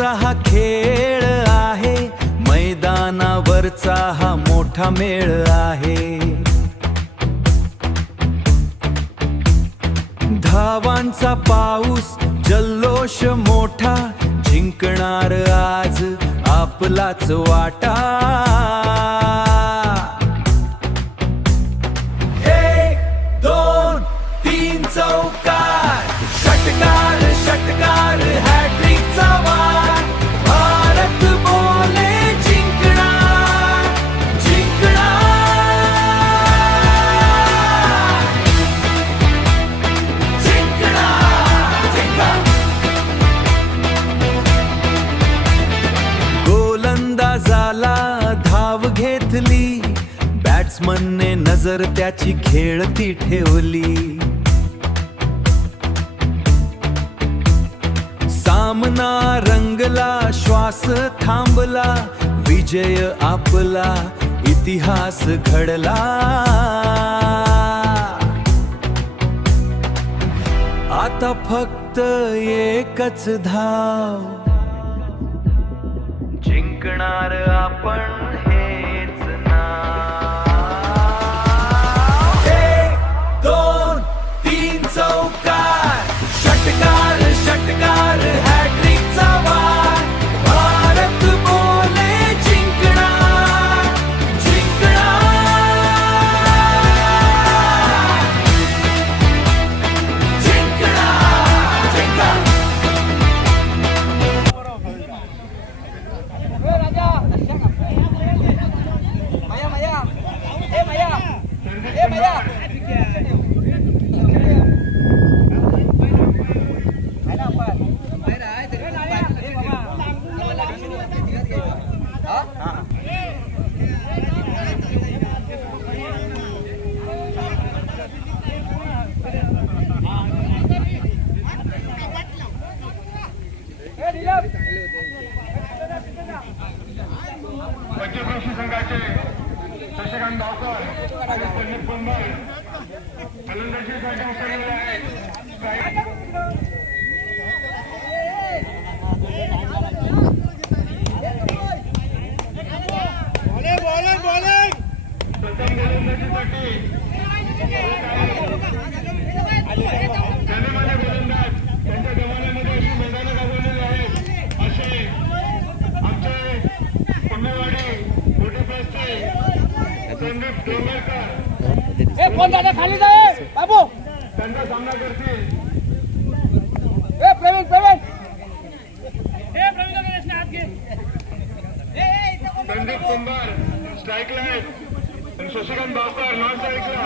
धावांचा हा खेळ आहे, मैदानावरचा हा मोठा मेळ आहे. धावांचा पाऊस जल्लोष मोठा, जिंकणार आज आपलाच वाटा. 1, 2, 3 चौकार, षटकार षटकार हॅट्रिकचा वार. भारत बोले जिंकणार जिंकणार जिंकणार जिंकणार. गोलंदाजाला धाव घेतली, बॅट्समनने नजर त्याची खेळती ठेवली. सामना रंगला, श्वास थांबला, विजय आपला, इतिहास घडला. आता फक्त एकच धाव, जिंकणार आपण हेच नाव. 1, 2, 3 चौकार, षटकार षटकार हॅट्रिकचा वार. भारत बोले जिंकणार जिंकणार जिंकणार जिंकणार. पंचक्रोशी संघाचे शशिकांत भावकर आणि संदीप कुंभार फलंदाजीसाठी उतरलेले आहेत. प्रथम गोलंदाजीसाठी जानेमाने गोलंदाज त्यांच्या जमान्यामध्ये अशी मैदानं गाजवलेली आहेत. असे आमचे पुण्यवाडी मोठीप्लसचे संदीप डोंगरकर कोण दादा खाली जाय बाबू, त्यांचा सामना करतील. प्रवीण प्रवीण संदीप कुंभार स्ट्राईक लाईट आणि शशिकांत भावकर नॉन स्ट्राईकला.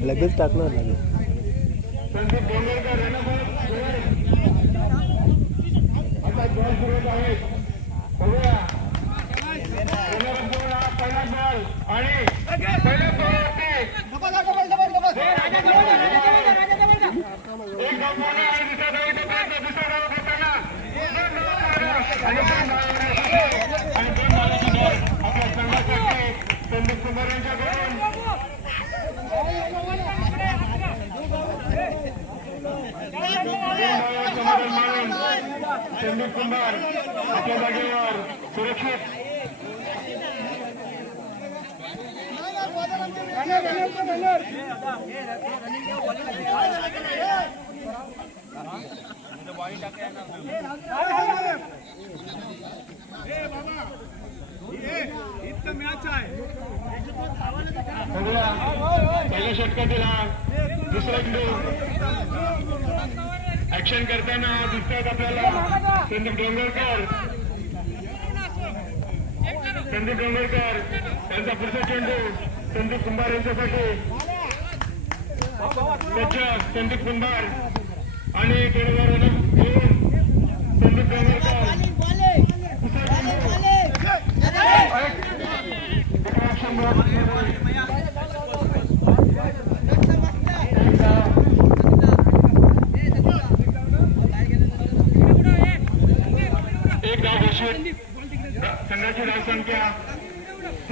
लगेच टाकणार लगेच. संदीप डोंगरकर यांना आता बॉल सुरत आहेत. बघूया पहिला बॉल आणि पहिल्या बॉलवरती एक धाव मारला आणि दुसऱ्या धावेचा प्रयत्न, दुसऱ्या धाव घेताना आणि दोन धावाची बॉल आपल्या संघासाठी संदीप कुमार यांच्याकडून. समाधान मानून संदीप कुंभार आपल्या जागेवर सुरक्षित. पहिल्या षटकातील हा दुसरा चेंडू ऍक्शन करताना दिसतात आपल्याला संदीप डोंगरकर. संदीप डोंगरकर त्यांचा पुढचा चेंडू संदीप कुंभार यांच्यासाठी. संदीप कुंभार आणि खेळाडू घेऊन संदीप डोंगरकर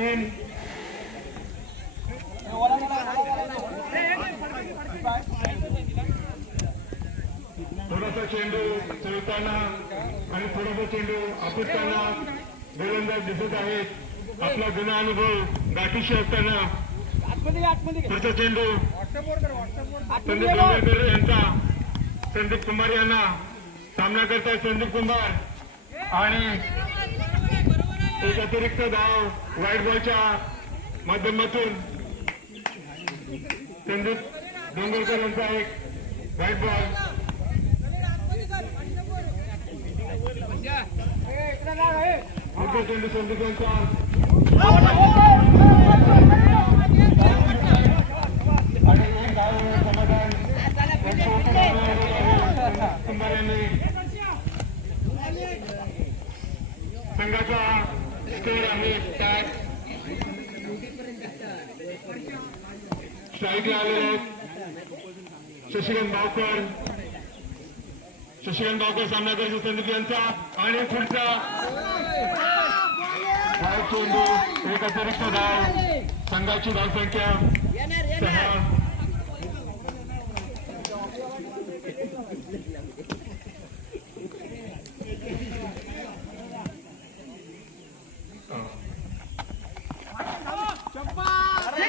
सचिन थोडासा चेंडू चोळताना आणि थोडासा चेंडू आपटताना गोलंदाज दिसत आहेत. आपला जुना अनुभव गाठीशी असताना पुढचा चेंडू संदीप डोंगरकर यांचा संदीप कुमार यांना सामना करताय संदीप कुमार आणि एक अतिरिक्त धाव व्हाईट बॉलच्या माध्यमातून संदीप डोंगरकर यांचा एक व्हाईट बॉल. पुढचा चेंडू संदीप यांचा आणि एक धाव समाधान कुमार यांनी संघाचा स्कोर आहे टाय. स्ट्राईकला आलेले आहेत शशिकांत भावकर सामना करतो संदीप यांचा आणि पुढचा धाव चेंडू एक अतिरिक्त धाव संघाची धावसंख्या 6.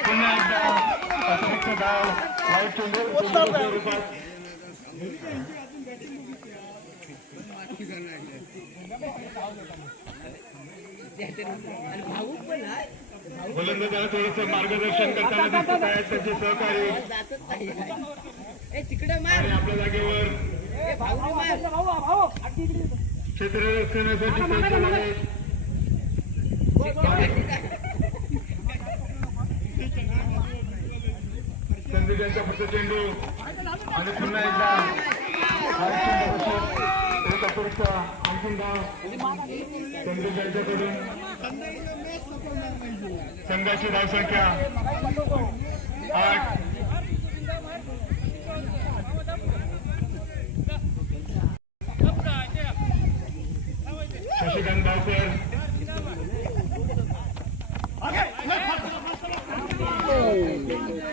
पुन्हा एकदा अतिरिक्त धाव व्हाईट चेंडू रूपात गोलंदाजाला थोडंसं मार्गदर्शन करताना दिसत आहेत त्यांचे सहकारी आणि आपल्या जागेवर क्षेत्ररक्षणासाठी सज्ज झाले. संदीप यांचा पुढचा चेंडू आणि पुन्हा एकदा एक अतिरिक्त अंतिम धाव संदीप यांच्याकडून संघाची धावसंख्या 8. शशिकांत भावकर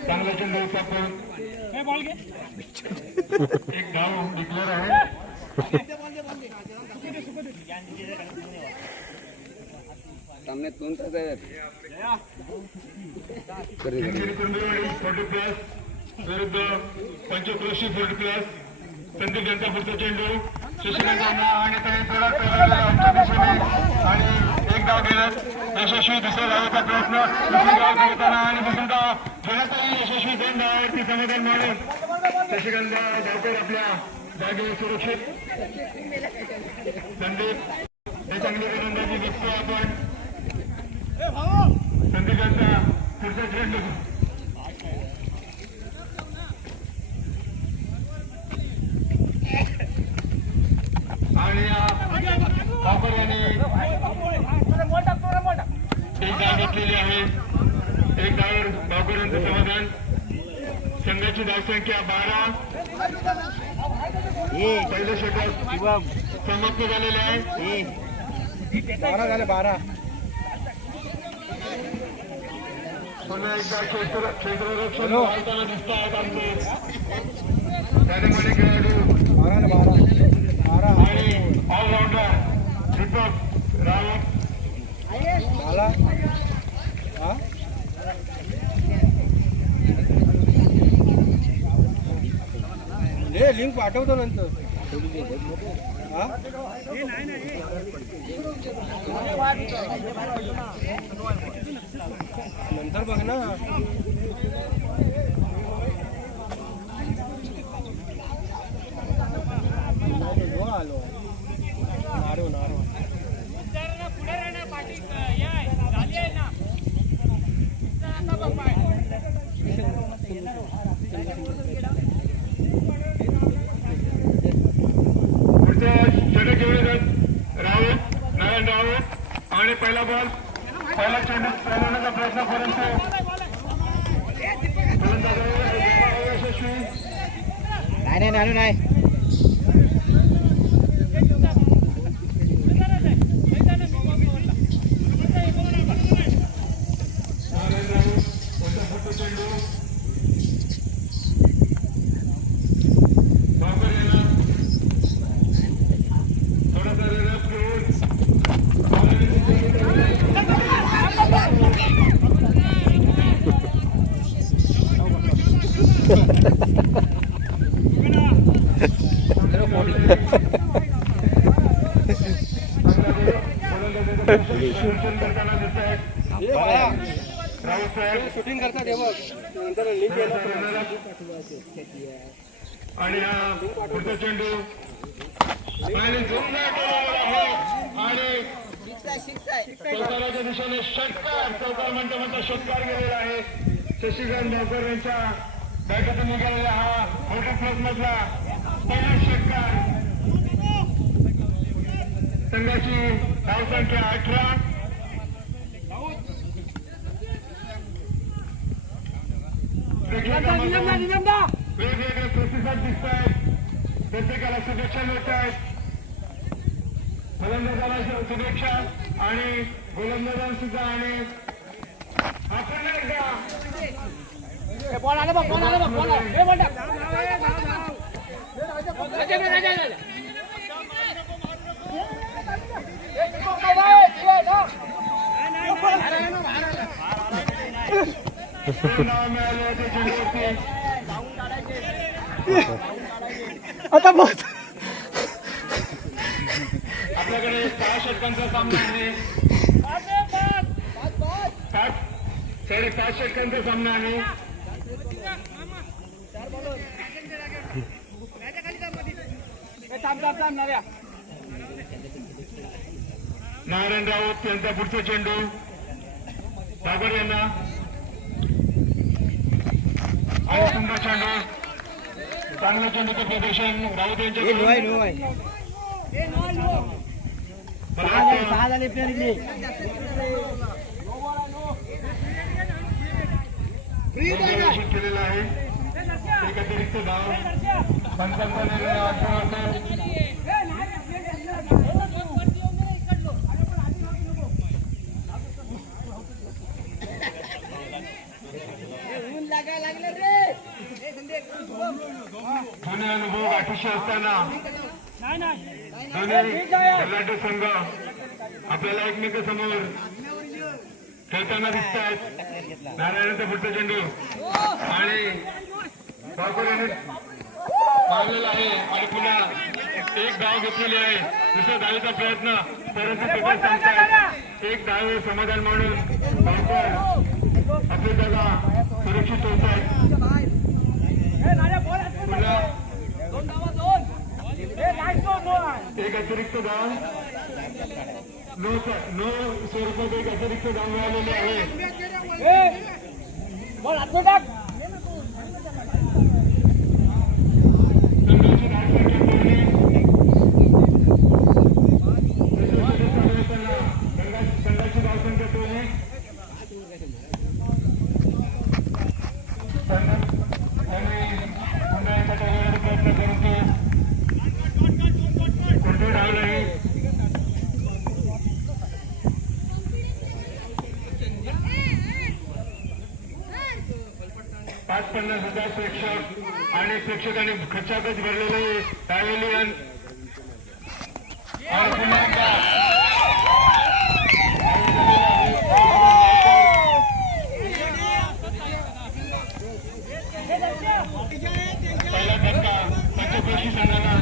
चांगला चेंडू सापडून एक धाव डिक्लेअर आहे. सामन्यात 2 तास आहेत. कुंभेवाडी 40+ विरुद्ध पंचक्रोशी 40+. संदीप यांचा पुढचा चेंडू शशिकांत यांना आणि काही थोडा आमच्या दिशेने आणि एक धाव घेण्यात यशस्वी. दुसऱ्या धावाचा प्रयत्न दुसरी धाव घेताना आणि दुसरी धाव घेण्यातही यशस्वी. 2 धावावरती समाधान मानून शशिकांत धावकर आपल्या जागेवर सुरक्षित. संदीप हे चांगली गोलंदाजी दिसतो आपण. संदीप यांचा पुढचा चेंडू आणि भावकर यांनी एक धाव घेतलेली आहे. एक धावावर भावकर यांचं समाधान. संघाची धावसंख्या 12. पहिलं षटक समाप्त झालेले आहे. 12 झाले 12. पुन्हा एकदा क्षेत्ररक्षण धावताना दिसत आहेत आमचे त्याने खेळाडू 12 आणि ऑलराऊंडर दीपक रावत. लिंक पाठवतो नंतर. नंतर बघ ना. आलो नारो नारायण राऊत आणि पहिला बॉल पहिला चेंडू चालवण्याचा प्रयत्न परंतु यशस्वी नाही. करताना दिसत आहेत शूटिंग करतात हे बघ नंतर लिंक आणि हा पुढचा चेंडू आणि जोरदार केलेला आहे आणि चौकाराच्या दिशेने षटकार चौकार म्हणता षटकार गेलेला आहे. शशिकांत भावकर यांच्या बॅटतून निघालेला हा 40+ मधला पहिला षटकार. संघाची धावसंख्या 18. वेगवेगळे प्रतिसाद दिसत आहेत. प्रत्येकाला शुभेच्छा मिळत आहेत. फलंदाजाला शुभेच्छा आणि गोलंदाजांना सुद्धा. आणि आपण एकदा नाव मिळाले होते चेंडूवरती. आता बस आपल्याकडे 6 षटकांचा सामना आहे. 5 षटकांचा सामना आहे. नारायण राऊत यांचा पुढचा चेंडू बाबर यांना आणि सुंदर चेंडू. चांगलं चेंडूचं प्रदर्शन राऊत यांच्याकडून. केलेला आहे. एक अतिरिक्त धाव पंचांनी आठवण. जुने अनुभव गाठीशी असताना दोन्ही बल्लाटे संघ आपल्याला एकमेकांसमोर खेळताना दिसत आहेत. नारायणाचा पुढचा चेंडू आणि ठाकूर यांनी मारलेला आहे आणि पुन्हा एक धाव घेतलेली आहे. दुसऱ्या धावेचा प्रयत्न परंतु पेपर सांगतात. एक धाव समाधान म्हणून आपली जागा सुरक्षित होत आहे. एक अतिरिक्त धाव नो स्वरूपात एक अतिरिक्त धाव मिळालेली आहे. संघाची धावसंख्या तोडली. पुन्हा एका प्रयत्न करतो. कोणते धाव नाही. 50,000 प्रेक्षक आणि प्रेक्षकांनी खचाखच भरलेले पॅव्हेलियन. पुन्हा एकदा पहिला धक्का पंचक्रोशी संघाला.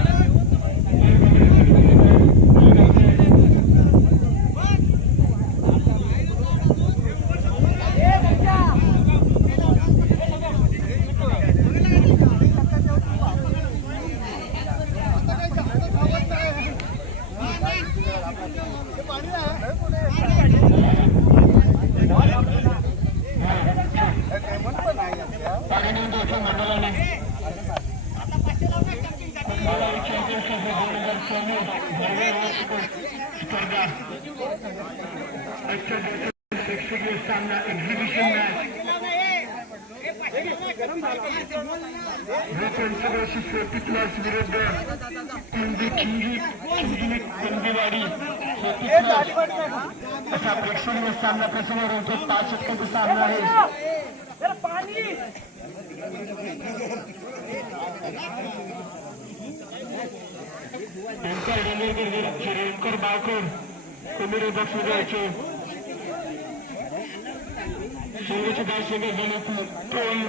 स्पर्धा प्रेक्षकीय सामना एक्झिबिशन मॅच पंचक्रोशी 40+ विरुद्ध कंदीवाडी 40+ असा प्रेक्षणीय सामना प्रसमोर होतो. 5 षटकांचा सामना आहे. रेणकर बाळकर कमिटी पक्ष द्यायचे. संघाची धावसंख्या झाली 2.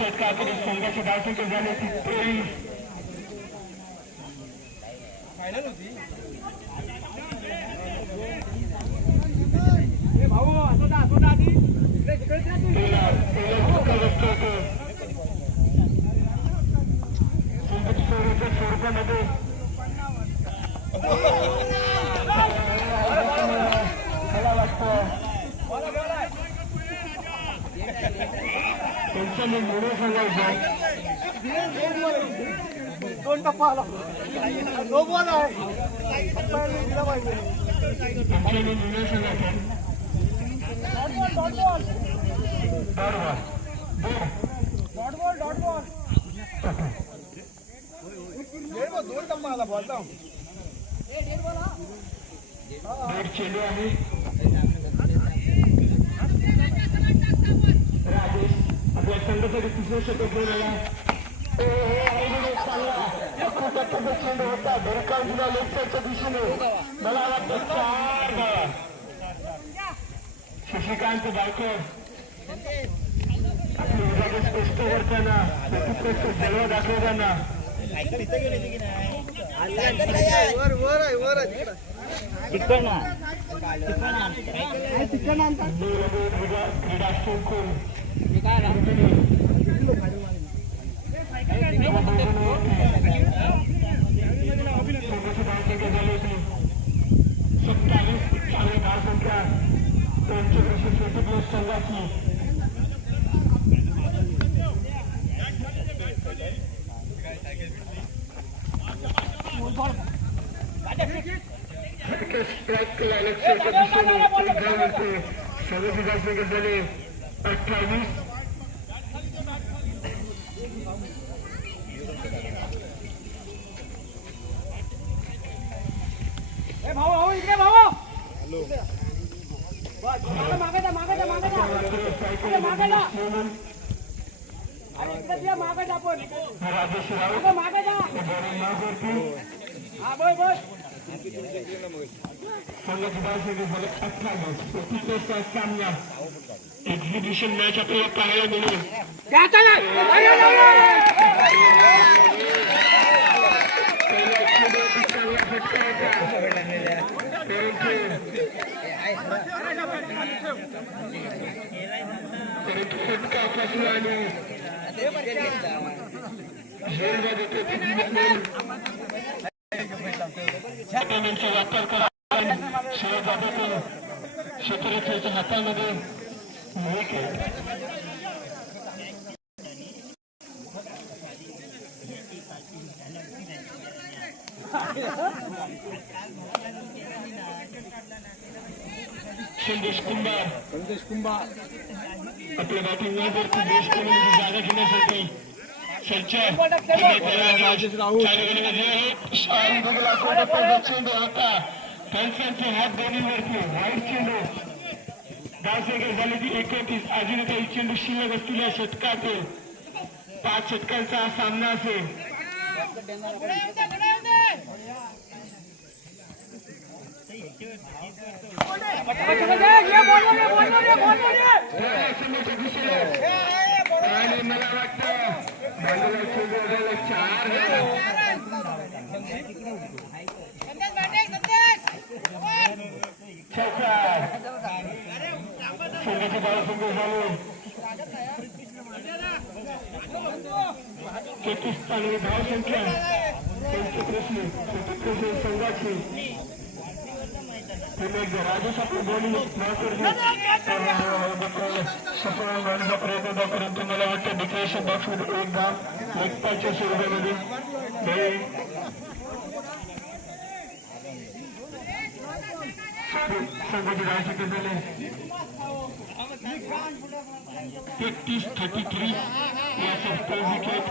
षटकार करून संघाची धावसंख्या झाली 23. भाऊ असं आधी स्वरूपामध्ये मला वाटतं त्यांचं मी म्हणून सांगायचं दोन टप्पा आला नो बॉल आहे दिला पाहिजे त्यांचं मी म्हणून सांगायचं डॉट बॉल दोन टप्पा आला बॉल जाऊ चेंडू आहे राजेश आपल्या संघासाठी तिसरं षटक घेऊन आला चेंडू होता धरकावून लेफ्टच्या दिशेने मला वाटतं 4 धावा. शशिकांत गायकर आपली विभाग स्पष्ट करताना जलवा दाखवताना क्रीडा शोकून झाली होती 27 चांगली धावसंख्या संघाची. स्ट्राईक केला लक्ष्याच्या दिशेने सर्वांची धावसंख्या झाली 28. भाऊ इकडे भाऊ मागे जा मागे आपण मागे जा हा बस संघाची धावसंख्या झाली 28. सामना एक्झिबिशन मॅच आपल्याला पाहायला मिळेल. फटका फसला आणि वापर करा क्षेत्राच्या हातामध्ये संदेश कुंभार आपल्या बॅटिंग जागा घेण्यासाठी चेंडू होता फॅन्सांचे हात दोन्हीवरती वाईट चेंडू धावसंख्या झाली ती 29. अजून काही चेंडू शिल्लक असलेल्या षटकातील 5 षटकांचा हा सामना असेल. आणि मला वाटतं बाजूला चेंडू 4 संघाची धावसंख्या झाली 33. चांगली धावसंख्या संघाची राजेश आपली बॉलिंग सफल होण्याचा प्रयत्न होता परंतु मला वाटतं डिक्लेरेशन बॉक्समध्ये एक धाव लेगपासच्या स्वरूपामध्ये संघाची धावसंख्या झाली 33 या सप्ताह विकेट.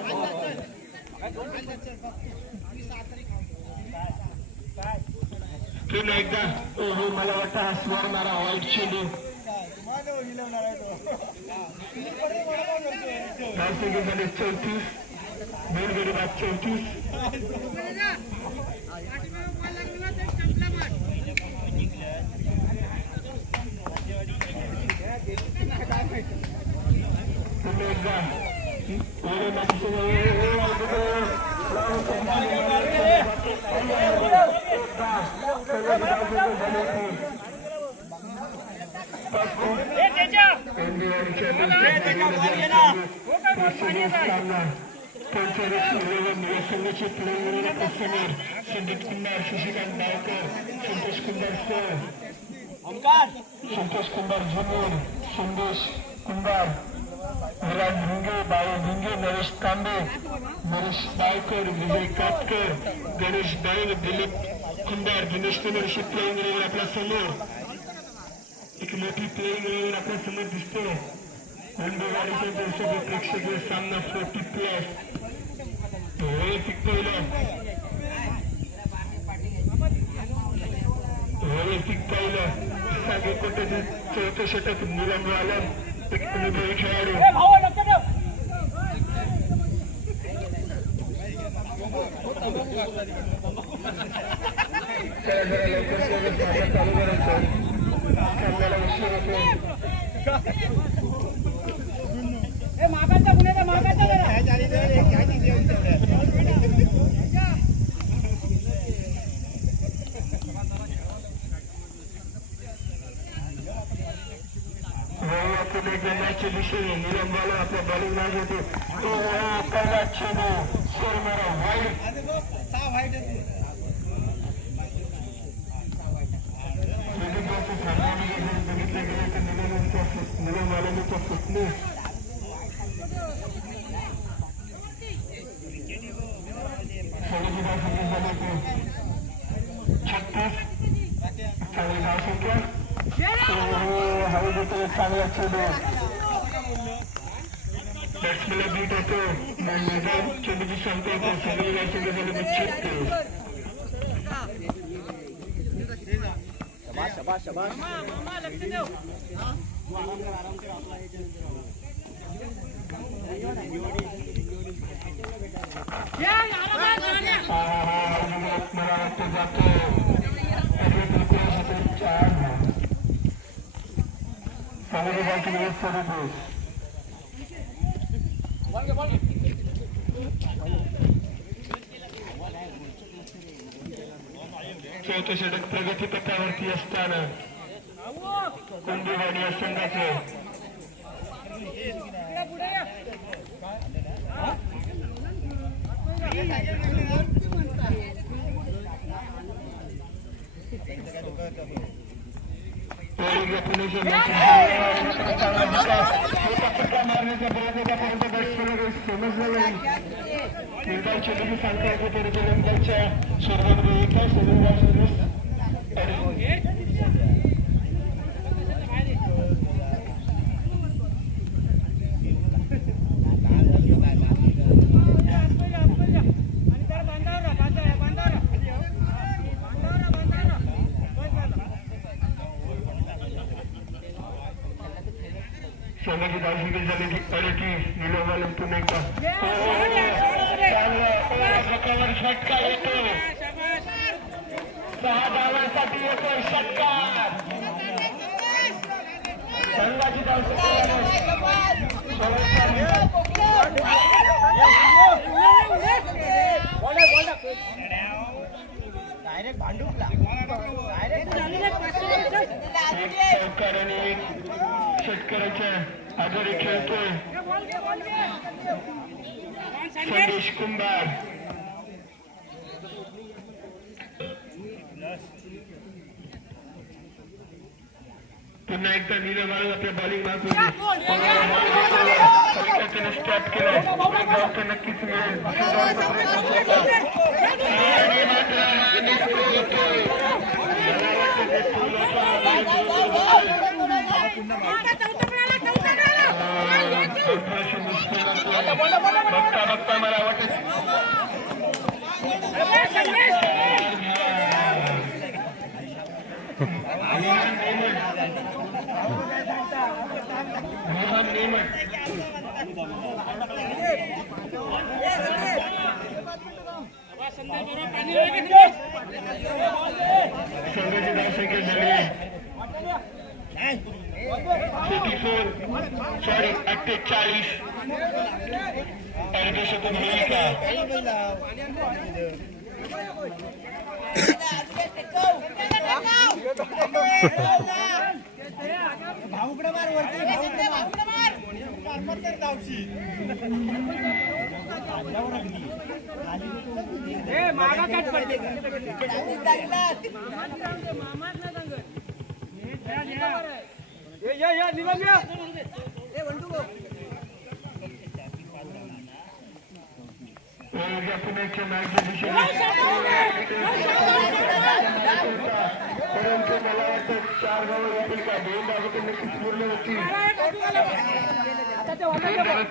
पुन्हा एकदा मला वाटतं हा स्मरणारा वाईट चेंडू धावसंख्या झाली 34. दोन गडी बाद 34. पुन्हा एकदा संघाचे प्लेयर समोर संदीप कुंभार, शशिकांत नायकर, संतोष कुंभार संतोष कुंभार झुमूर, संदेश कुंभार, विराज भिंगे, बाळू भिंगे, नरेश तांबे, नरेश बायकर, विजय काटकर, गणेश बैल, दिलीप कुंभार, दिनेश कुंभार अशी प्लेइंग इलेव्हन आपल्या समोर एक मोठी प्लेइंग इलेव्हन आपल्या समोर दिसते. गाडीच्या दर्शक प्रेक्षकीय सामना 40+. वैयक्तिक पहिलं सांगे कोट्याचे 4थं षटक निलंब आलं. एक अनुभवी खेळाडू चालू करायचं सामन्याला उशीर होतो. मागाचा गुन्हे मागाचा गेल्याच्या दिशेने निलंबाला आपल्या बॉलिंग मॅच होते. तो पहिला चेंडू स्कोर मारा वाईट बघितलं गेलं तर निलंबाला फुटणे चांगली धावसंख्या हवी देतो. चांगला चेंडू बॅट्समॅनला बीट होतो. चेंडूची संख्या येतो. सगळी चेंडू झाले निश्चित मला वाटतं जातो. चांगली बाकी चौथं षटक प्रगतीपथावरती असताना कुंडीवाडी या संघाचं मारण्याचा प्रयत्न समजलं नाही. निर्धाव चेंडूची सांगता येते तरी गोलंदाजच्या संघाची धावसंख्या झालेली अडकी निलंबाला पुन्हा एकदा षटकार येतो. 6 धावांसाठी येतो षटकार. संघाची डायरेक्ट भांडूपला षटकाराच्या आधारे खेळतोय संदेश कुंभार. पुन्हा एकदा निलंबाला आपल्या बॉलिंग मागून स्टॉप केलं. नक्कीच मिळेल बघता बघता मला वाटत संघाची धावसंख्या झाली 48 अर्धशतक होईल का? भाऊकडे मार वरती भाऊकडे मार धावशी मागा कट पडते पुण्याच्या मॅचच्या दिशेने परंतु मला वाटतं 4 गावं येतील का 2 गावं तर नक्कीच पूर्ण होतील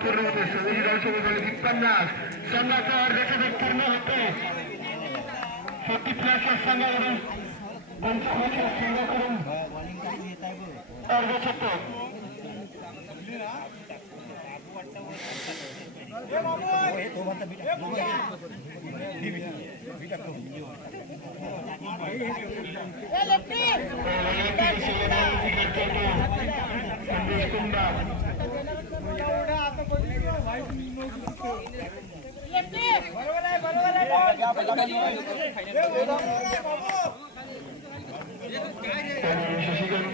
पूर्ण होते सगळी गावसोबत झाली 50 संघाचा अर्धशतक पूर्ण होते 40+ या संघावरून 55 या संघाकडून अर्धशतक शशिकांत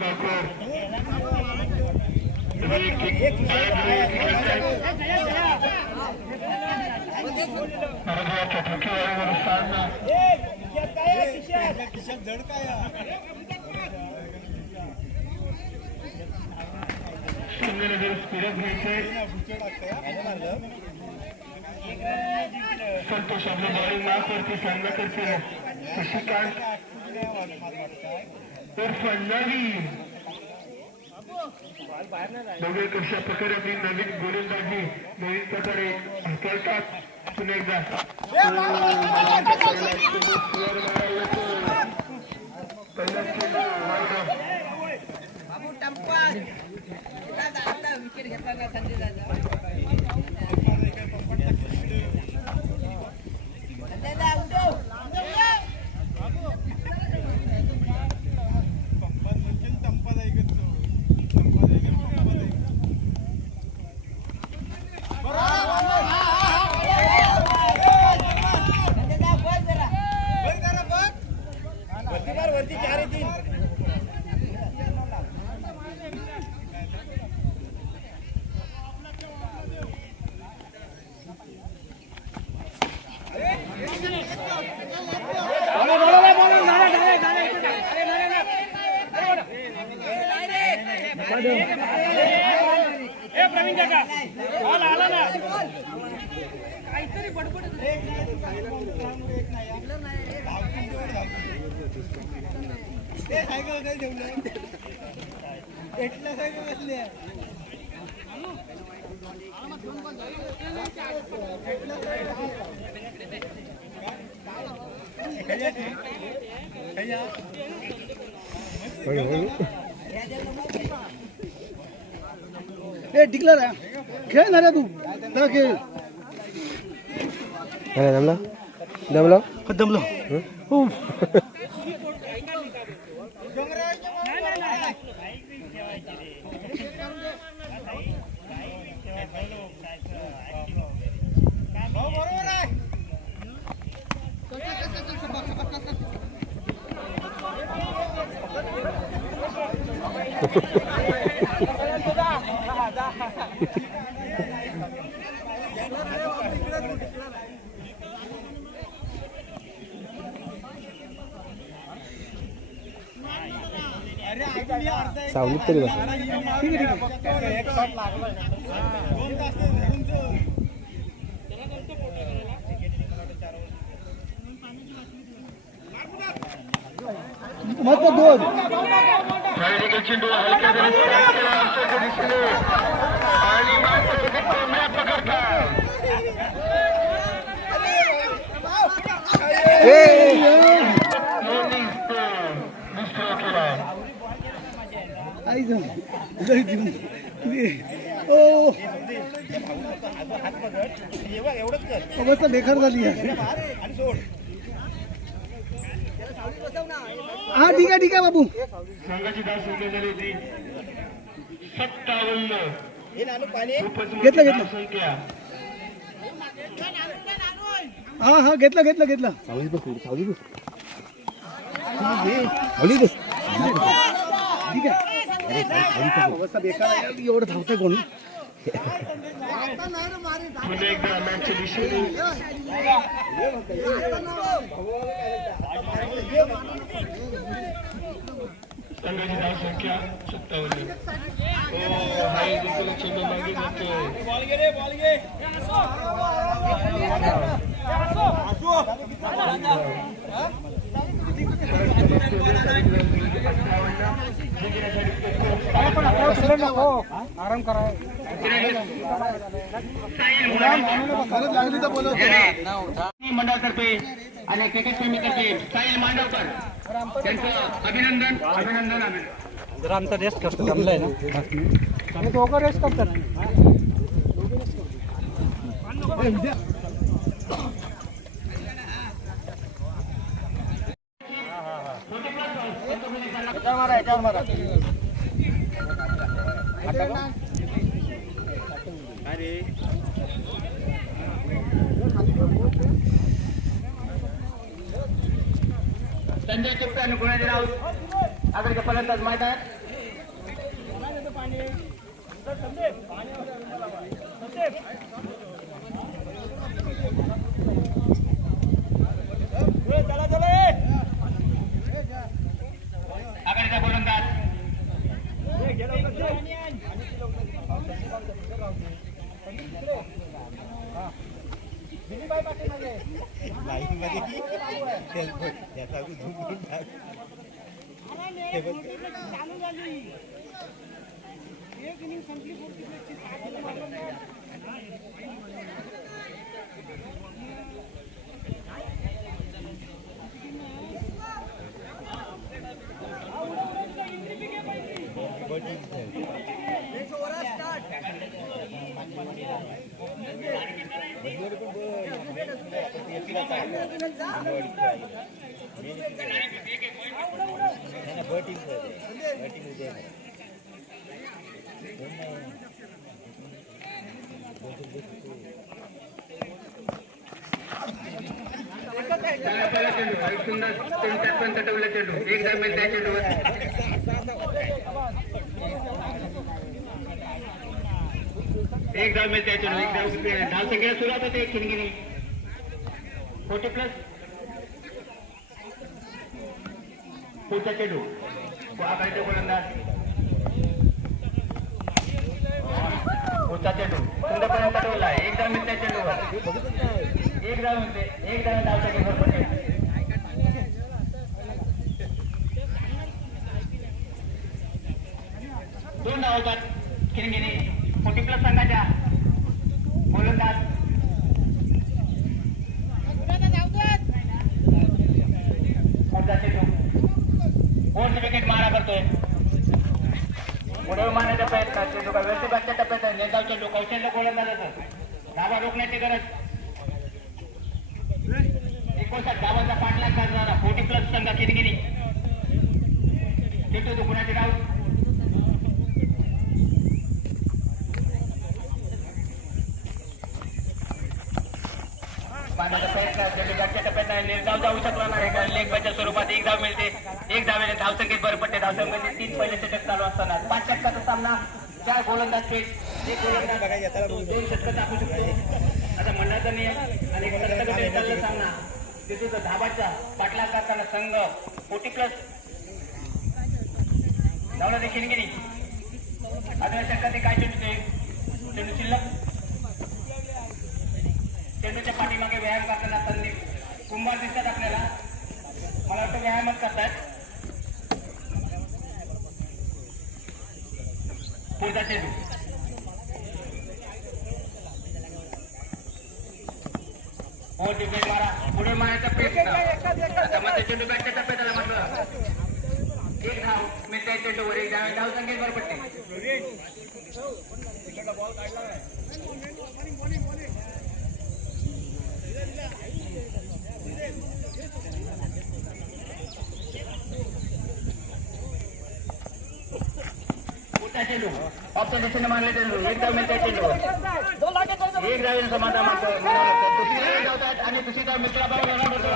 ठाकूर संतोष आपल्या बॉलिंग मार्कवरती सामना करते शशिकांत उर्फ नवी दोघे कशा प्रकारे आपली नवीन गोलंदाजी नवीन प्रकारे हाताळतात पुन्हा एकदा विकेट घेतला का संजय दादा वरती 4-3 प्रवीण काका आला ना काहीतरी बडबड सायकल काही ठेवलं एटल्या सायकल बसले डिक्लेअर आहे खेळ ना रे तू खेळ दमला दमला दमलो बरोबर आहे सावलीत तरी बस एक शॉट लागला 2 तास मत 2 चेंडू हलक्या दिसले आणि मात्र कोंबड्या पकडतात अवस्था बेकार झाली आहे हा ठीक आहे बाबू संघाची धाव सुरू झाली होती 57. घेतलं. संख्या हा घेतलं ठीक आहे. अवस्था बेकार आहे. एवढं धावतंय कोण? पुन्हा एकदा मॅचच्या दिशेने संघाची धाव संख्या 57. हाय बिलकुल चेंडू मागे जातोय. आराम करा. लागली तर बोलव. मंडळातर्फे आणि क्रिकेट प्रेमीतर्फे साहिल मांडवकर त्यांचं अभिनंदन. जरा आमचा रेस्ट करतो जमलाय ना. आणि दोघं रेस्ट करतात. संजय चिप्पे आणि गुणाजी राऊत आगळीच्या फलंदाज मैदान. आघाडीचा गोलंदाज एक धाव मिळते. धाव संख्या सुरुवात होते. एक खिणगिरी 40+. पुढचा चेंडू आघाडीचा गोलंदाज. पुढचा चेंडू सुंदरपर्यंत टोलला. एक धाव मिळते चेंडूवर. एक धाव मिळते. एक धाव संख्या 2 धाव होतात. खिणगिरी 40+ संघाच्या गोलंदाज पुढचा चेंडू फोर्स विकेट मारा करतोय. पुढे मारण्याचा प्रयत्न. चेंडू का व्यवस्थित टप्प्यात नेताव चेंडू कौशल्य गोलंदाजाचं. धावा रोखण्याची गरज. 59 धावांचा पाठलाग करणारा 40+ संघ खिणगिरी. चेंडू दुखण्याचे डाव. पाण्याचा प्रयत्न. चेंडू गटच्या टप्प्यात निर्धाव जाऊ शकला नाही. लेग बॅटच्या स्वरूपात एक धाव मिळते. एक धावेने धावसंख्येत भर पडते. धावसंख्येमध्ये 3 पहिले षटक चालू असताना 5 षटकाचा सामना. 4 गोलंदाज खेळ. एक गोलंदाज 2 षटकं टाकू शकतो. आता मंडळाचा नियम आणि षटकामध्ये चालला सामना. तिथून धाबाच्या पाठलाग करताना संघ 40+ धावला ते खिणगिरी. आदल्या षटकाचे काय चेंडू शिल्लक. चेंडूच्या पाठीमागे व्यायाम करताना संदीप कुंभार दिसतात आपल्याला. मला वाटतं व्यायामच करतात. पुढचा चेंडू विकेट मारा. पुढे मारायचा प्रयत्न. चेंडू बॅटच्या टप्प्यात आला मात्र. एक धाव मिळते चेंडूवर. एक धाव संख्येत भर पडते. पुढचा चेंडू दिशेने मारले चेंडू एक धाव मिळते चेंडू एक धावेचा माता मारतो दुसरी धावतात आणि दुसरी धाव मित्राबरोबर रन होतो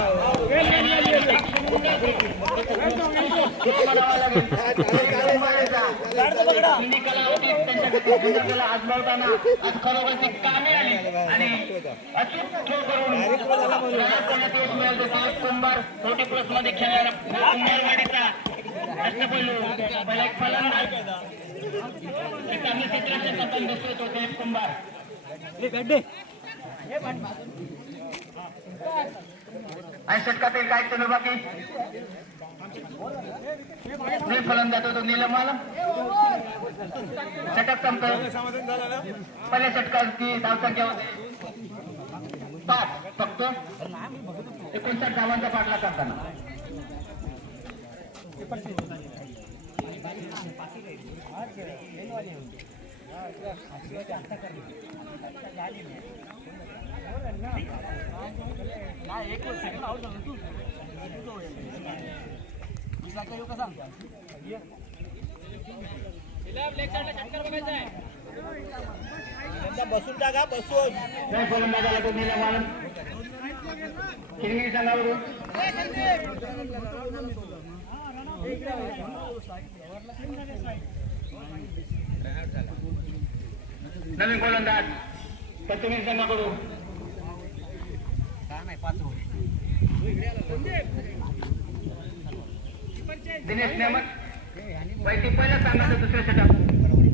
त्यांच्या आजमावताना आज खरोखर ती कामे आली आणि अचूक थ्रो करून यश मिळालं कुंभार 40+ मध्ये खेळणारा कुंभारवाडीचा अष्टपैलू पहिला एक फलंदाज चांगले क्षेत्राचे आपण दिसत होते कुंभार आणि षटकातील काय चेंडू बाकी फलंदाज होतो नीलम षटक संपतो पहिल्या षटकाची धावसंख्या होती 5 फक्त 59 धावांचा पाठला करताना बसून टाका बसून फलंदाजाला तो नीलम हिरवी संघावरून नवीन गोलंदाज पश्चिमी संघाकडून दिनेश नेमक वैती पहिला सांगायचं दुसऱ्या षटक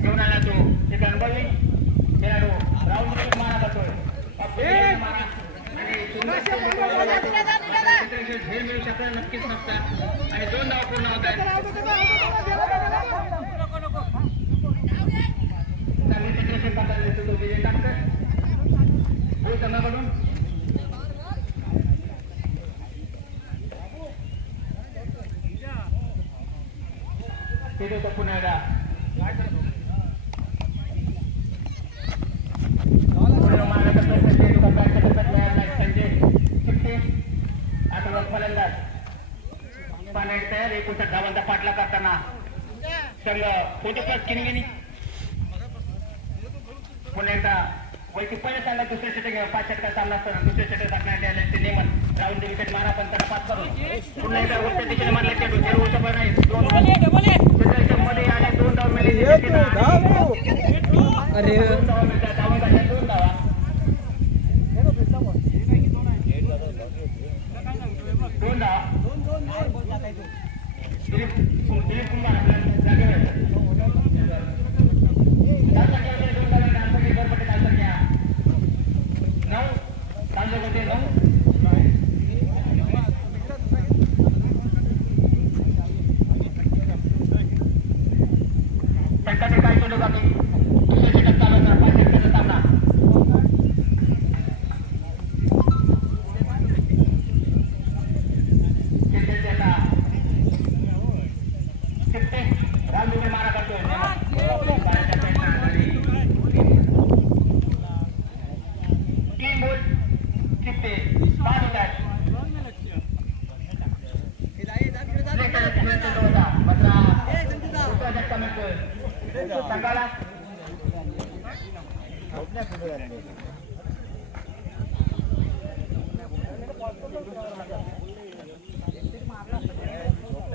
घेऊन आला तो एक अनुभवी खेळाडू राहुल मारा जातोय झेल मिळू शकणार नक्कीच नसतात आणि 2 धावा पूर्ण होत आहेत विजय टाकतोय भूल संघाकडून पुन्हा एकदा फलंदाज पाण्यात तयार 59 धावांचा पाठला करताना संघ 40+ किनगिनी पुन्हा एकदा वैती पहिल्या सांगा दुसऱ्या षटक 5 षटका सामना असताना दुसऱ्या षटक टाकण्यात आले नेमन राऊंड विकेट मारा पण त्यांना 5 करून पुन्हा एकदा उत्तर दिशेने मारले चेंडू खेळ होऊ शकत नाही 2 मध्ये आणि 2 धाव मिळाले अरे 2 धावा मिळतात धावा 2 धावा दिलीप कुमार जागेवर षटकाचे काय चेंडू बाकी दुसरे षटक चालू होणार 5 षटकाचा सामना रामदुबे मारा करतोय 3 बॉल चिपते 5 होतात संघाला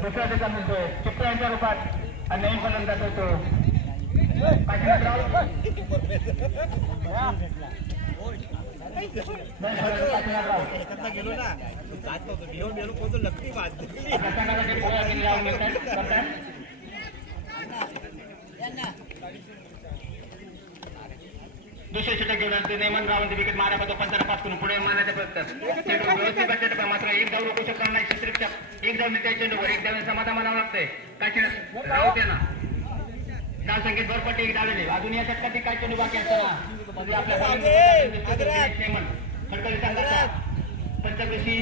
दुसरा ठिका मिळतोय चिपळ्यांच्या रूपात आणि नवीन फलंदाज होतो गेलो ना घेऊन गेलो कोणतं लक्ष्मी दुसरे षटक घेऊन नेमन रावण विकेट मारा तो 15 करून पुढे मारण्याचा प्रयत्न मात्र एक धाव रोखू शकणार नाही क्षेत्ररक्षक एक धाव मिळते चेंडूवर एक धाव समाधान म्हणावं लागतंय काय राहू दे ना धाव संख्येत भरपट्टी एक धावले अजून या षटकातील काय चेंडू बाकी असताना म्हणजे आपल्या नेमन खडकली संघाचा पंचकृषी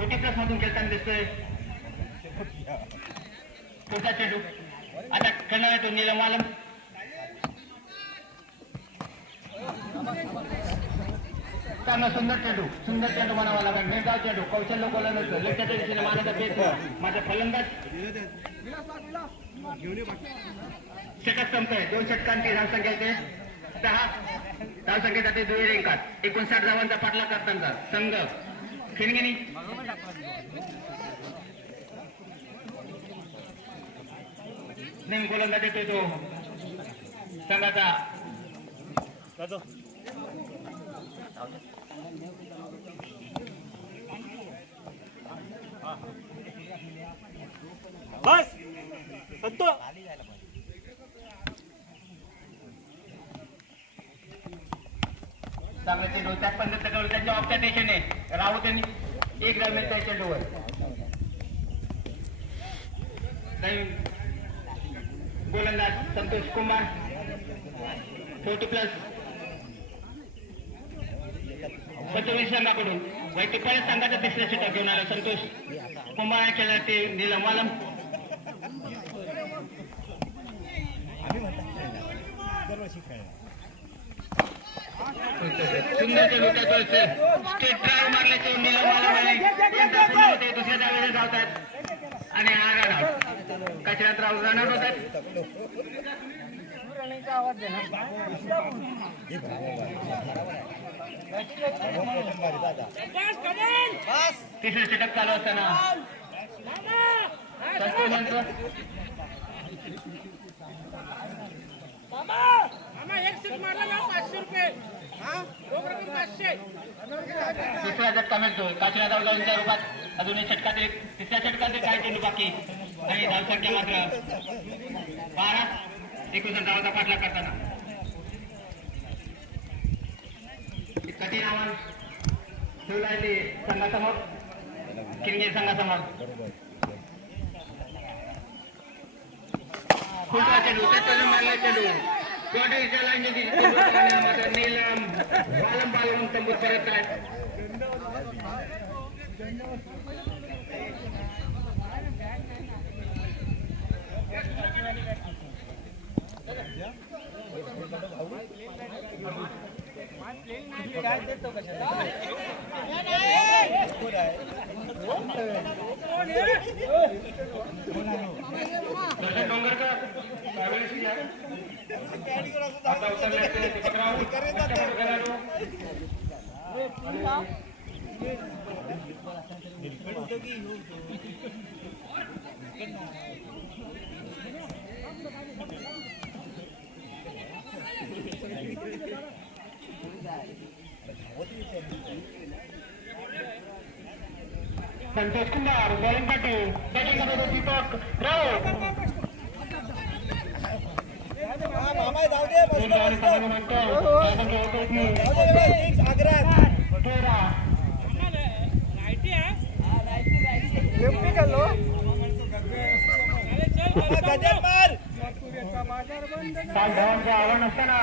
40+ मधून खेळताना दिसतोय पुढचा चेंडू आता खेळणार आहे तो नीलम आलम सुंदर चेंडू म्हणावा लागेल मेघाव चेंडू कौशल्य गोलंदाज लक्षाच्या दिशेने मानाचा पेच माझा फलंदाज षटक संपतोय. 2 षटकांची धावसंख्या येते 10. धावसंख्येसाठी दुहेरी रिंकात 59 धावांचा पाठलाग करताना संघ खिणगिणी नेम गोलंदाज येतोय तो संघाचा बस संतो चांगला चेंडू त्या पद्धतीने त्यांच्या ऑफच्या दिशेने राऊत यांनी 1 धाव मिळत आहे चेंडूवर. गोलंदाज संतोष कुमार 40+ 27 संघाकडून वैयक्तिक संघाचा तिसरा षटक घेऊन आला संतोष कुमार केला ते नीलम वालम. सुंदर चेंडू स्टेट ड्राईव्ह मारल्याचे नीलम वालम दुसऱ्या धावेला धावतात आणि 8 धाव काशीनाथ राव रनर होतात. तिसरं षटक चालू असताना दुसरा झटका मिळतोय काशीनाथ रावांच्या रूपात. अजून तिसऱ्या षटकातील काय चेंडू बाकी आणि धावसंख्या मात्र 12. 29 धावांचा पाठलाग करताना कठीण आव्हान ठेवलं आहे ते संघासमोर किनगे संघासमोर. चेंडू चेंडू नीलम वालम बालवून तंबूत परत आहेत. दर्शन डोंगरकर आता उतरले संतोष कुमार बॉलिंग साठी बॅटिंग करतो दीपक राव. काल धावांचं आव्हान असताना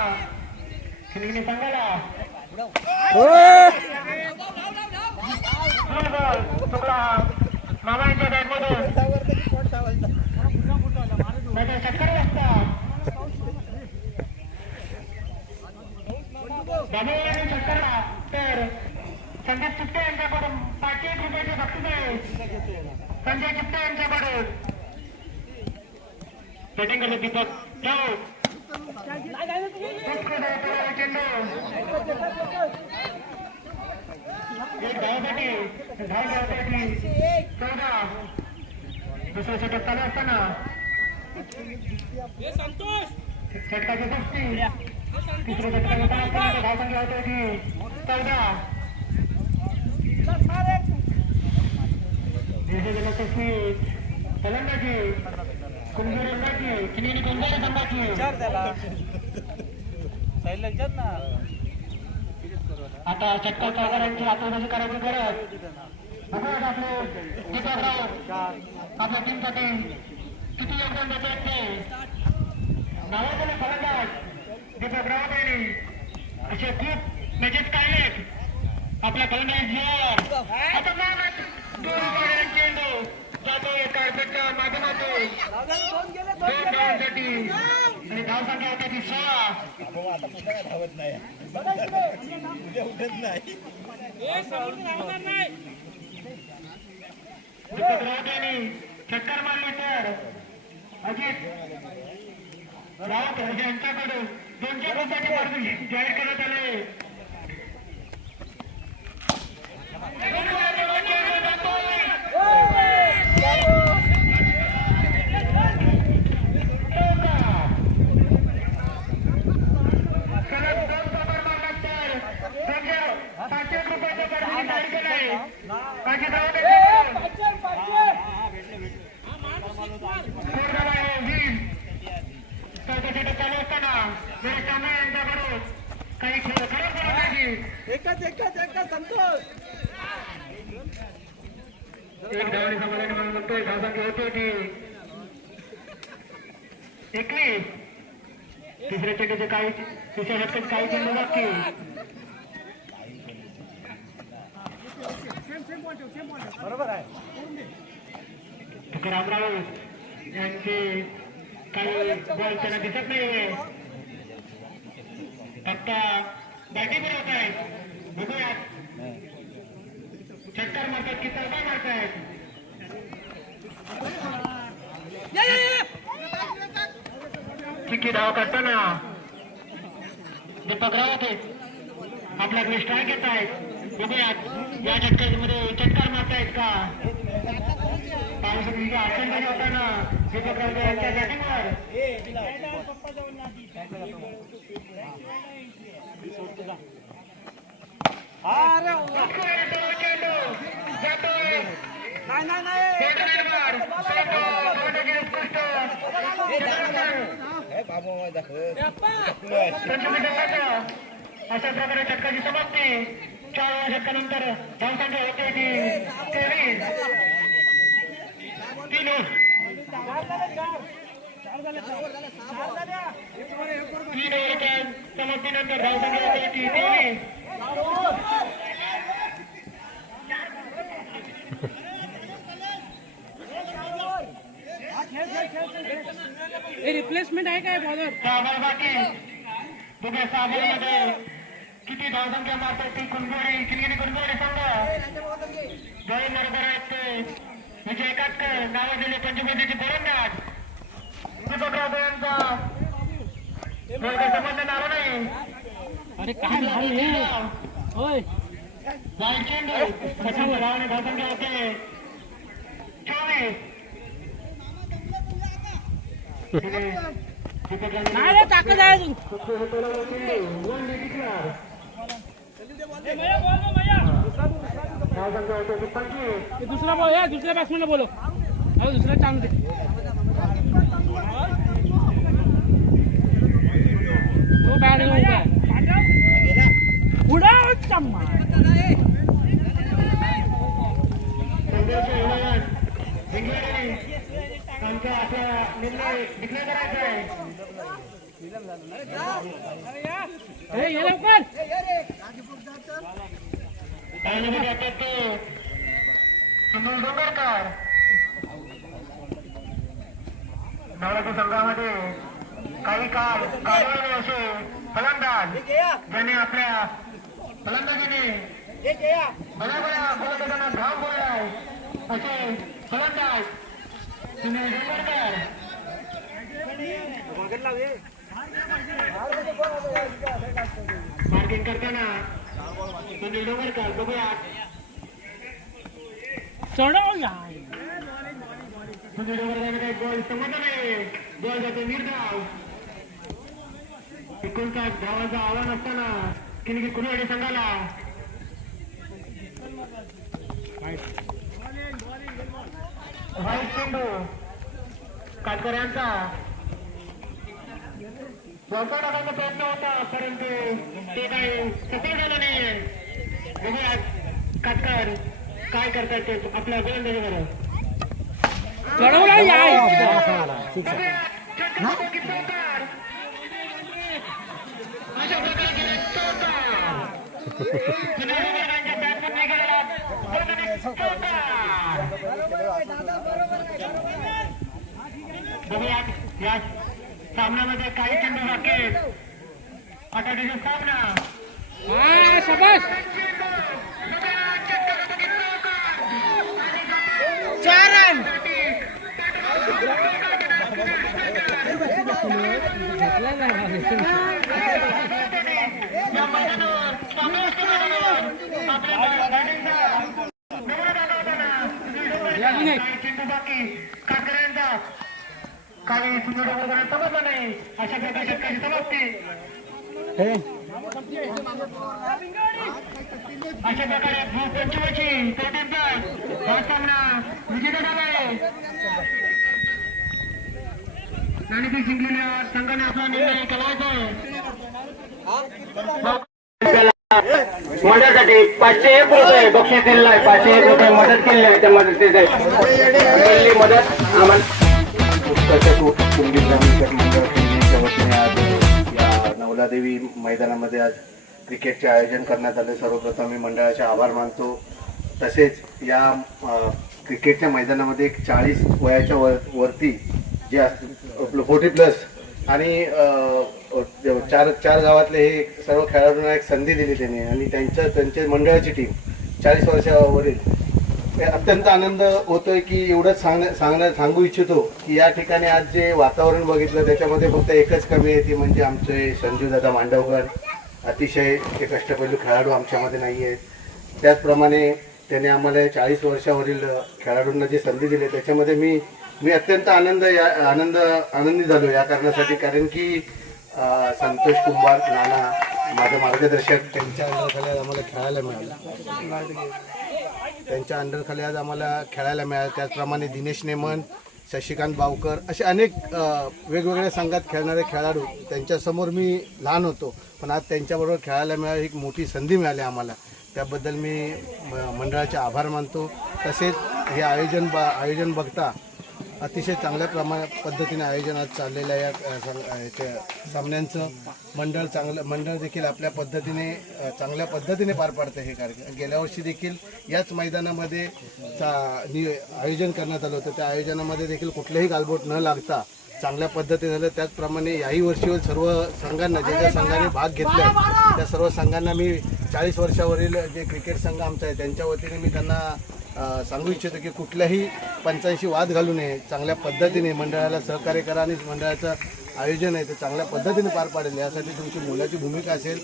खिणगिणी संघाला मामाच्या बॅटमधून षटकार असतात. बाबूराव षटकारला तर संजय चित्ते यांच्याकडून 5 रुपयाचे बक्षीस आहे. संजय चित्ते यांच्याकडून बॅटिंग करतो दीपक जाऊ एक धावासाठी 14. दुसरं षटक चालू असताना षटकाची 35. तिसरं षटक असताना धावसंख्या होती 14. फलंदाजी कुंभोरी संघाची खिणगिणी कुंभोरी संघाची आता षटकार कामगारांची आत्मसात करायची गरज. आपले दीपकराव आपल्या टीमसाठी किती योगदान देतात ते नावाजलेले फलंदाज दीपकराव यांनी असे खूप मॅचेस काढलेत आपल्या फलंदाजीवर. आता चेंडू जातो कार्पेटच्या माध्यमातून 2 धावांसाठी आणि धावसंख्या होती ती 16. आता पुन्हा काय धावत नाही उद्या उठत नाही. दीपक राऊत यांनी षटकार मारले तर अजित राऊत यांच्याकडून 2 चेंडूसाठी मार्गदर्शन जाहीर करण्यात आले. काही खेळ एकच संतोष एक धावणे समाधान म्हणतोय धावसंख्या होते की 21. तिसऱ्या चेंडूचे काही तिसऱ्या षटकात काही चेंडू बाकी. बरोबर आहे तुकाराम राऊत यांचे काही बॉल त्यांना दिसत नाहीये. फक्त बॅटिंग होत आहे. बघूयात षटकार मारतात की चौका मारतायत. चिकी धाव करताना दीपक रावत आपल्याकडे स्ट्राईक येत आहेत. बघूयात या षटकामध्ये षटकार मारतायत का. पावसाचा आचंड होताना दीपक रावत यांच्या बॅटिंगवर अशा प्रकारे षटकाची समाप्ती. 4 षटकानंतर धावसंख्या होते ती 23. 3 ओव्हरच्या समाप्तीनंतर धावसंख्या होते ती 23. रिप्लेसमेंट आहे काय बॉलर 6 बॉल बाकी. बघूया 6 बॉलमध्ये किती धावसंख्या मारतात ती कुणगोडी किलगिरी कुणगोडी संघ. दोन बरोबर आहेत ते विजय काटकर नावाजलेले पंचभूतीचे गोलंदाज. दीपक रावत यांचा संबंध आला नाही. अरे काय झालं होय वाईट चेंडू सचिन रावने धावसंख्या होते 24. नाही रे ताकद आहे अजून दुसरा बॉल या दुसऱ्या बॅट्समॅनला बोलो. अरे दुसरा चांगलं दे हो बॅट पुढा चम्मा आमचा असा निर्णय डिक्लेअर करायचा आहे. हे ये लवकर पाहिल्यामध्ये आता तो सुनील डोंगरकर नवरात्री संघामध्ये काही काळ काढलेले असे फलंदाज ज्याने आपल्या फलंदाजीने बऱ्या गोलंदाजांना घाम बोललाय असे फलंदाज सुनील डोंगरकर. मार्किंग करताना सुनील डोंगरकर. बघूया चढव या सुनील डोंगरकर काही बॉल संबंध नाही. बॉल जातो निर्धाव. 59 धावांचं आव्हान असताना किलगिरी कुणगोडी संघाला वाईट चेंडू काटकर यांचा वरचा टाकायचा प्रयत्न होता परंतु ते काही सफल झालं नाहीये. बघूया काटकर काय करतात ते आपल्या गोलंदाजीवर. चढवला या अशा प्रकारे बघूया या सामन्यामध्ये काही चेंडू बाकी आहेत. आठाडीचा सामना. शाबास 4 रन या मैदानावर चांगल्या मैदानावर आपल्या गाडींचा नमुना दाखवताना चिंटू बाकी कातकऱ्यांचा काही सुंदर वगैरे समजलं नाही अशा प्रकारे शेतकरी समजते अशा प्रकारे पंचवाची कवटेंचा हा सामना विजेता झालाय नाणेफेक जिंकलेल्या संघाने आपला निर्णय केला मदतीसाठी 501 रुपये बक्षीस दिलेलं आहे 501 रुपये मदत केलेली आहे त्या मदतीचे मदत आम्हाला या नवलादेवी मैदानामध्ये आज क्रिकेटचे आयोजन करण्यात आले. सर्वप्रथम मी मंडळाचे आभार मानतो. तसेच या क्रिकेटच्या मैदानामध्ये 40 वयाच्या वरती जे आपलं 40+ आणि चार गावातले हे सर्व खेळाडूंना एक संधी दिली त्यांनी आणि त्यांच्या मंडळाची टीम 40 वर्षावरील अत्यंत आनंद होतोय की एवढंच सांगू इच्छितो की या ठिकाणी आज जे वातावरण बघितलं त्याच्यामध्ये फक्त एकच कमी आहे ती म्हणजे आमचे संजू दादा मांडवकर अतिशय ते कष्टपैलू खेळाडू आमच्यामध्ये नाही आहेत. त्याचप्रमाणे त्याने आम्हाला 40 वर्षावरील खेळाडूंना जी संधी दिली त्याच्यामध्ये मी अत्यंत आनंदी झालो या कारणासाठी कारण की संतोष कुंभार नाना माझे मार्गदर्शक त्यांच्या अंडरखाली आज आम्हाला खेळायला मिळालं. त्याचप्रमाणे दिनेश नेमन शशिकांत बावकर असे अनेक वेगवेगळ्या संघात खेळणारे खेळाडू त्यांच्यासमोर मी लहान होतो पण आज त्यांच्याबरोबर खेळायला मिळाली एक मोठी संधी मिळाली आम्हाला. त्याबद्दल मी मंडळाचे आभार मानतो. तसेच हे आयोजन बघता अतिशय चांगल्या पद्धतीने आयोजन आज चाललेलं आहे. या सामन्यांचं मंडळ देखील आपल्या पद्धतीने चांगल्या पद्धतीने पार पाडतं हे कार्यक्रम. गेल्या वर्षी देखील याच मैदानामध्ये आयोजन करण्यात आलं होतं. त्या आयोजनामध्ये देखील कुठलेही गालबोट न लागता चांगल्या पद्धतीने झालं. त्याचप्रमाणे याही वर्षीवर सर्व संघांना ज्या संघाने भाग घेतला आहे त्या सर्व संघांना मी 40 वर्षावरील जे क्रिकेट संघ आमचा आहे त्यांच्या वतीने मी त्यांना सांगू इच्छितो की कुठल्याही पंचांशी वाद घालू नये. चांगल्या पद्धतीने मंडळाला सहकार्य करा आणि मंडळाचं आयोजन आहे ते चांगल्या पद्धतीने पार पाडेल यासाठी तुमची मोलाची भूमिका असेल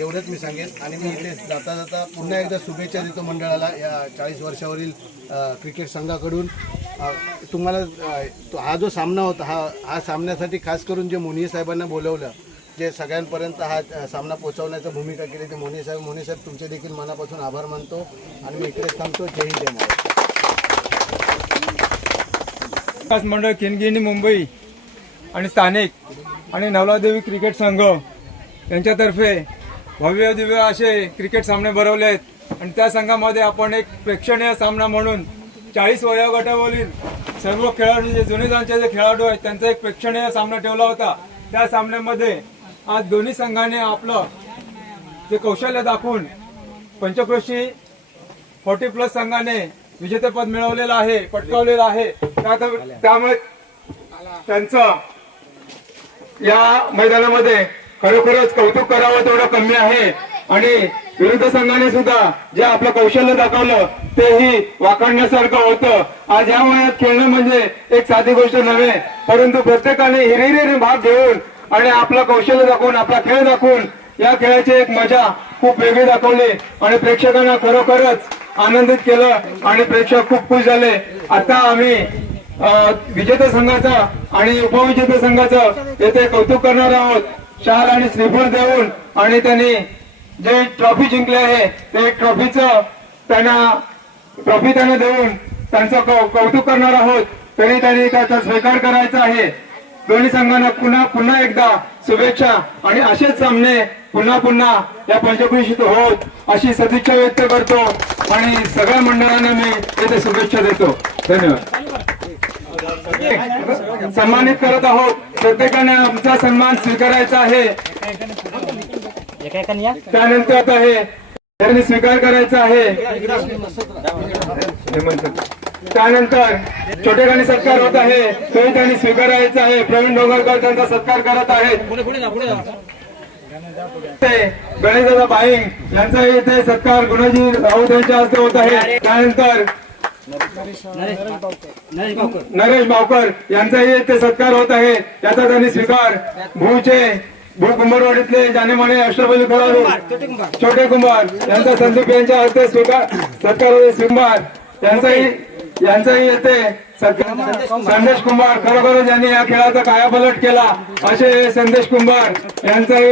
एवढंच मी सांगेन. आणि मी इथे जाता पुन्हा एकदा शुभेच्छा देतो मंडळाला या 40 वर्षावरील क्रिकेट संघाकडून. तुम्हाला हा जो सामना होता हा सामन्यासाठी खास करून जे मोनिये साहेबांना बोलवलं जे सगळ्यांपर्यंत हा सामना पोहोचवण्याची भूमिका केली ते मोनिये साहेब तुमचे देखील मनापासून आभार मानतो आणि मी इकडेच थांबतो. जय हिंद जय विकास मंडळ किनगिनी मुंबई आणि स्थानिक आणि नवलादेवी क्रिकेट संघ यांच्यातर्फे भव्य दिव्य असे क्रिकेट सामने भरवले आहेत आणि त्या संघामध्ये आपण एक प्रेक्षणीय सामना म्हणून 40 वयोगटावरील सर्व खेळाडू जे जुने जे खेळाडू आहेत त्यांचा एक प्रेक्षणीय सामना ठेवला होता. त्या सामन्यामध्ये आज दोन्ही संघाने आपलं जे कौशल्य दाखवून पंचक्रोशी 40+ संघाने विजेतेपद मिळवलेलं आहे पटकावलेलं आहे. त्यामुळे त्यांचं या मैदानामध्ये खरोखरच कौतुक करावं तेवढं कमी आहे आणि विरुद्ध संघाने सुद्धा जे आपलं कौशल्य दाखवलं तेही वाखाणण्यासारखं होतं. आज या वयात खेळणं म्हणजे एक साधी गोष्ट नव्हे परंतु प्रत्येकाने हिरिरीने भाग घेऊन आणि आपलं कौशल्य दाखवून आपला खेळ दाखवून या खेळाची एक मजा खूप वेगळी दाखवली आणि प्रेक्षकांना खरोखरच आनंदित केलं आणि प्रेक्षक खूप खुश झाले. आता आम्ही विजेते संघाचा आणि उपविजेते संघाचं येथे कौतुक करणार आहोत. शाल आणि श्रीफळ देऊन आणि त्यांनी जे ट्रॉफी जिंकले आहे ते ट्रॉफीचं ट्रॉफी त्यांना देऊन त्यांचं कौतुक करणार आहोत. तरी त्यांनी त्याचा स्वीकार करायचा आहे. दोन्ही संघांना पुन्हा एकदा शुभेच्छा आणि असेच सामने पुन्हा या पंचक्रोशीत होत अशी सदिच्छा व्यक्त करतो आणि सगळ्या मंडळांना मी येथे शुभेच्छा देतो. धन्यवाद. सन्मानित करत आहोत. प्रत्येकाने आमचा सन्मान स्वीकारायचा आहे. त्यानंतर आता हे त्यांनी स्वीकार करायचा आहे. त्यानंतर छोटेखानी सत्कार होत आहे तोही त्यांनी स्वीकारायचा आहे. प्रवीण डोंगरकर त्यांचा सत्कार करत आहेत. गणेशदादा बाईंग यांचा इथे सत्कार गुणाजी राऊत यांच्या हस्ते होत आहे. त्यानंतर नरेश बावकर यांचाही इथे सत्कार होत आहे. याचा त्यांनी स्वीकार भूचे कुंभारवाडीतले जानेमाने अष्टपैलू खेळाडू छोटे कुंभार यांचा संदीप यांच्या हस्ते सत्कार कुंभार यांचाही येथे संदेश कुंभार खरोखरच यांनी या खेळाचा कायापालट केला असे संदेश कुंभार यांचाही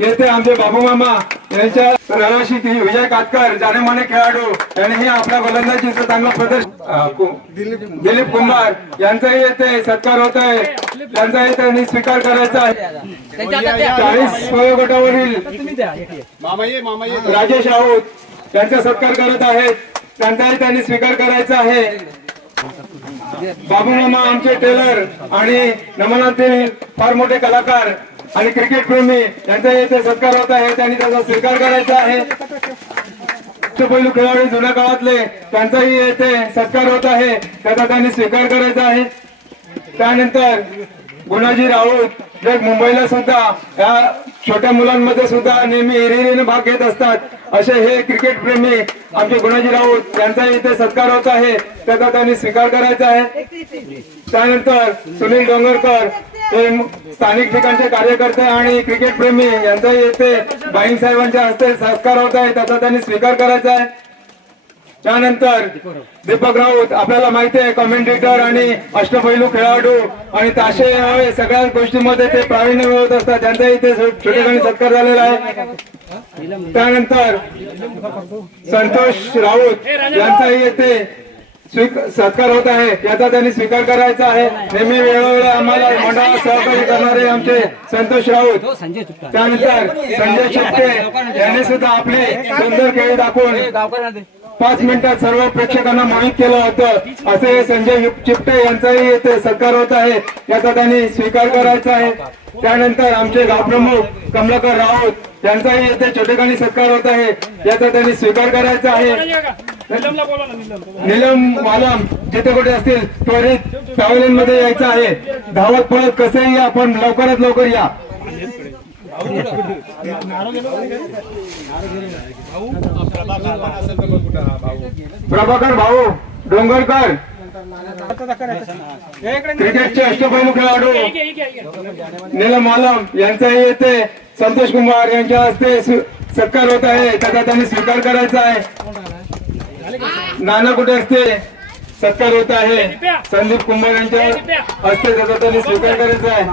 येथे आमचे बाबू मामा यांच्या रहिवासी विजय कातकर जानेमाने खेळाडू यांनीही आपल्या गोलंदाजीचं चांगलं प्रदर्शन दिलीप कुंभार यांचाही येथे सत्कार होत आहे त्यांचाही त्यांनी स्वीकार करायचा आहे 40 वयोगटावरील राजेश आऊत यांचा सत्कार करत आहेत त्यांचाही त्यांनी स्वीकार करायचा आहे बाबू मामा आमचे टेलर आणि नमनातील फार मोठे कलाकार आणि क्रिकेट प्रेमी यांचा येथे सत्कार होत आहे त्यांनी त्याचा स्वीकार करायचा आहे पैलू खेळाडू जुन्या काळातले त्यांचाही येथे सत्कार होत आहे त्याचा त्यांनी स्वीकार करायचा आहे त्यानंतर गुणाजी राऊत जे मुंबईला सुद्धा या छोट्या मुलांमध्ये सुद्धा नेहमी हिरिरीने भाग घेत असतात असे हे क्रिकेट प्रेमी आमचे गुणाजी राऊत यांचा इथे सत्कार होत आहे त्याचा त्यांनी स्वीकार करायचा आहे त्यानंतर सुनील डोंगरकर हे स्थानिक ठिकाणचे कार्यकर्ते आणि क्रिकेट प्रेमी यांचाही येथे बाईंग साहेबांच्या हस्ते सत्कार होत आहे त्याचा त्यांनी स्वीकार करायचा आहे त्यानंतर दीपक राऊत आपल्याला माहिती आहे कमेंटेटर आणि अष्टपैलू खेळाडू आणि ताशे सगळ्या गोष्टींमध्ये ते प्रावीण्य मिळवत असतात त्यांचाही इथे छोटेखानी सत्कार झालेला आहे त्यानंतर संतोष राऊत यांचाही येथे सत्कार होत आहे याचा त्यांनी स्वीकार करायचा आहे नेहमी वेळोवेळी आम्हाला मंडळात सहकार्य करणारे आमचे संतोष राऊत त्यानंतर संजय शेट्टे यांनी सुद्धा आपली सुंदर खेळी दाखवून 5 मिनिटात सर्व प्रेक्षकांना मोहित केलं होतं असे संजय चिपटे यांचाही येथे सत्कार होत आहे याचा त्यांनी स्वीकार करायचा आहे त्यानंतर आमचे गावप्रमुख कमलाकर राऊत यांचाही येथे छोटेखानी सत्कार होत आहे याचा त्यांनी स्वीकार करायचा आहे नीलम वालम जिथे कुठे असतील त्वरित पॅव्हलियन मध्ये यायचं आहे धावत पळत कसेही आपण लवकरात लवकर या प्रभाकर भाऊ डोंगरकर क्रिकेटचे अष्टपैलू खेळाडू नीलम वालम यांचाही येथे संतोष कुमार यांच्या हस्ते सत्कार होत आहे त्याचा त्यांनी स्वीकार करायचा आहे नाना कुठे असते सत्कार होत आहे संदीप कुंभार यांच्या हस्ते त्याचा त्यांनी स्वीकार करायचा आहे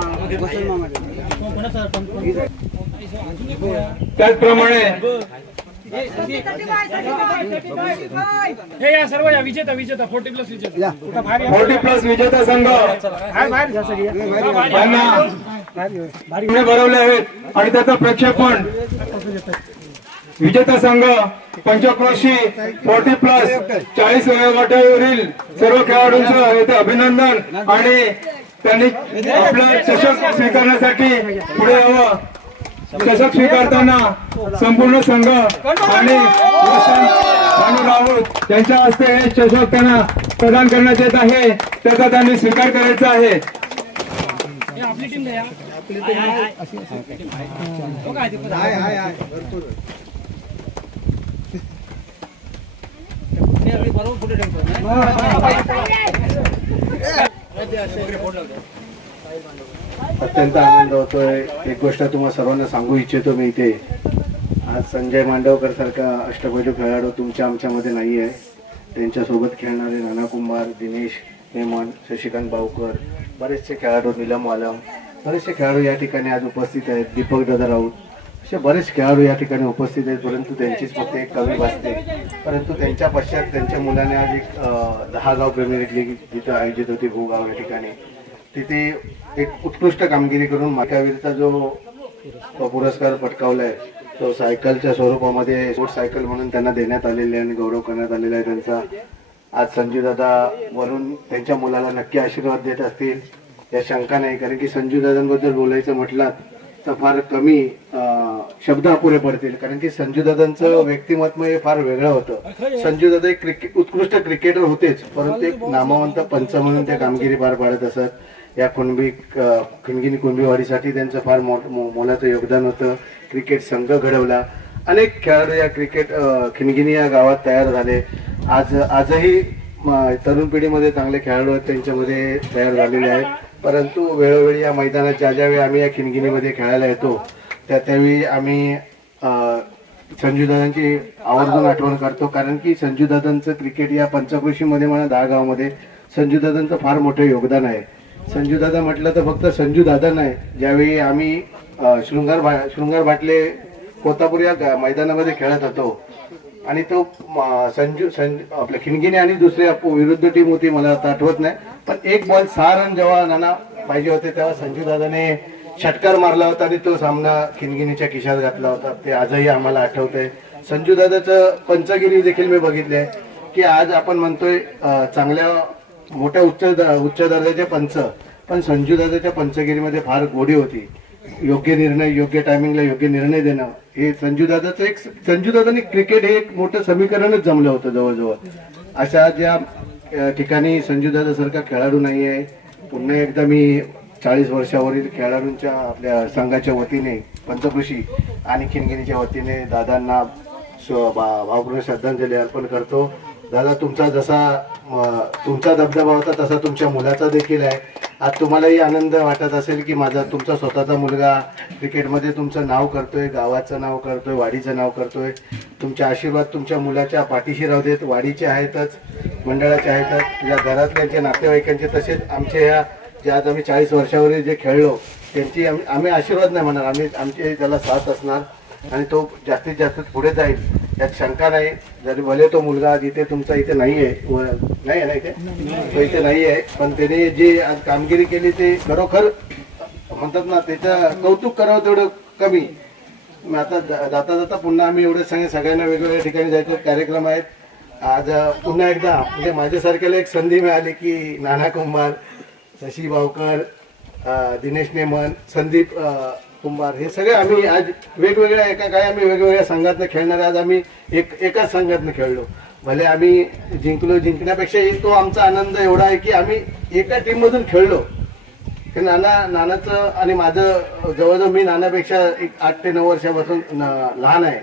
त्याचप्रमाणे हे या सर्व या विजेता 40+ विजेता संघ यांना भरवले आहेत आणि त्याचं प्रक्षेपण विजेता संघ पंचक्रोशी 40+ 40 वयोगटावरील सर्व खेळाडूंचं येथे अभिनंदन आणि त्यांनी आपला चषक स्वीकारण्यासाठी पुढे यावं चषक स्वीकारताना संपूर्ण संघ आणि भानू राऊत यांच्या हस्ते हे चषक त्यांना प्रदान करण्यात येत आहे त्याचा त्यांनी स्वीकार करायचा आहे आपली टीम द्या अत्यंत आनंद होतोय एक गोष्ट तुम्हाला सर्वांना सांगू इच्छितो मी इथे आज संजय मांडवकर सारखा अष्टपैलू खेळाडू तुमच्या आमच्यामध्ये नाही आहे त्यांच्यासोबत खेळणारे नाना कुंभार दिनेश मेमन शशिकांत बावकर बरेचसे खेळाडू नीलम वालम बरेचसे खेळाडू या ठिकाणी आज उपस्थित आहेत दीपक दादा राऊत असे बरेच खेळाडू या ठिकाणी उपस्थित आहेत परंतु त्यांचीच फक्त एक कमी भासते परंतु त्यांच्या पश्चात त्यांच्या मुलाने आज एक 10 गाव प्रीमियर लीग जिथं आयोजित होती भूगाव या ठिकाणी तिथे एक उत्कृष्ट कामगिरी करून माथ्यावीरचा जो पुरस्कार पटकावलाय तो सायकलच्या स्वरूपामध्ये स्पोर्ट्स सायकल म्हणून त्यांना देण्यात आलेले आणि गौरव करण्यात आलेला आहे त्यांचा आज संजू दादा वरून त्यांच्या मुलाला नक्की आशीर्वाद देत असतील या शंका नाही कारण की संजू दादांबद्दल बोलायचं म्हटलं तर फार कमी शब्द अपुरे पडतील कारण की संजू दादांचं व्यक्तिमत्व हे फार वेगळं होतं संजू दादा एक उत्कृष्ट क्रिकेटर होतेच परंतु एक नामवंत पंच म्हणून त्या कामगिरी पार पाडत असत या खिणगिनी कुणबीवाडीसाठी त्यांचं फार मोलाचं योगदान होतं क्रिकेट संघ घडवला अनेक खेळाडू या क्रिकेट खिणगिनी या गावात तयार झाले आजही तरुण पिढीमध्ये चांगले खेळाडू आहेत त्यांच्यामध्ये तयार झालेले आहेत परंतु वेळोवेळी या मैदानात ज्यावेळी आम्ही या खिणगिणीमध्ये खेळायला येतो त्यावेळी आम्ही संजूदादांची आवर्जून आठवण करतो, कारण की संजूदादांचं क्रिकेट या पंचक्रोशीमध्ये म्हणा 10 गावामध्ये संजूदादांचं फार मोठं योगदान आहे. संजूदादा म्हटलं तर फक्त संजूदादा नाही, ज्यावेळी आम्ही शृंगार भाटले कोतापूर या मैदानामध्ये खेळत होतो आणि तो आपल्या खिणगिणी आणि दुसरी विरुद्ध टीम होती, मला आता आठवत नाही, पण एक बॉल 6 रन जेव्हा नाना पाहिजे होते तेव्हा संजूदादाने षटकार मारला होता आणि तो सामना खिणगिणीच्या खिशात घातला होता. ते आजही आम्हाला आठवतंय. संजूदादाचं पंचगिरी देखील मी बघितले की आज आपण म्हणतोय चांगल्या मोठ्या उच्च दर्जाचे पंच, पण संजूदादाच्या पंचगिरीमध्ये फार गोडी होती. योग्य निर्णय, योग्य टायमिंगला योग्य निर्णय देणं हे संजूदादांनी क्रिकेट हे एक मोठं समीकरणच जमलं होतं जवळजवळ. अशा ज्या ठिकाणी संजूदादासारखा खेळाडू नाही आहे. पुन्हा एकदा मी 40 वर्षावरील खेळाडूंच्या आपल्या संघाच्या वतीने पंचकृषी आणि खिणगिणीच्या वतीने दादांना भावपूर्ण श्रद्धांजली अर्पण करतो. दादा, तुमचा दबदबा होता तसा तुमच्या मुलाचा देखील आहे. आज तुम्हालाही आनंद वाटत असेल की तुमचा स्वतःचा मुलगा क्रिकेटमध्ये तुमचं नाव करतोय, गावाचं नाव करतोय, वाडीचं नाव करतोय. तुमचे आशीर्वाद तुमच्या मुलाच्या पाठीशी राहू देत. वाडीचे आहेतच, मंडळाचे आहेतच, या घरातल्यांचे, नातेवाईकांचे, तसेच आमचे जे आज आम्ही 40 वर्षावरील जे खेळलो त्यांची आम्ही आशीर्वाद नाही म्हणणार, आमचे त्याला साथ असणार आणि तो जास्तीत जास्त पुढे जाईल यात शंका नाही. जरी भले तो मुलगा जिथे तुमचा इथे नाही आहे ना इथे तो इथे नाही आहे, पण त्याने जी आज कामगिरी केली ते खरोखर म्हणतात ना, त्याचं कौतुक करावं तेवढं कमी. आता जाता पुन्हा आम्ही एवढं सगळ्यांना वेगवेगळ्या ठिकाणी जायचे कार्यक्रम आहेत. आज पुन्हा एकदा म्हणजे माझ्यासारख्याला एक संधी मिळाली की नाना कुंभार, शशी भावकर, दिनेश नेमन, संदीप कुंभार हे सगळे आम्ही आज वेगवेगळ्या आम्ही वेगवेगळ्या संघातनं खेळणारे आज आम्ही एकाच संघातनं खेळलो. भले आम्ही जिंकण्यापेक्षा तो आमचा आनंद एवढा आहे की आम्ही एका टीममधून खेळलो. हे नानाचं आणि माझं जवळजवळ मी नानापेक्षा 8 ते 9 वर्षापासून लहान आहे,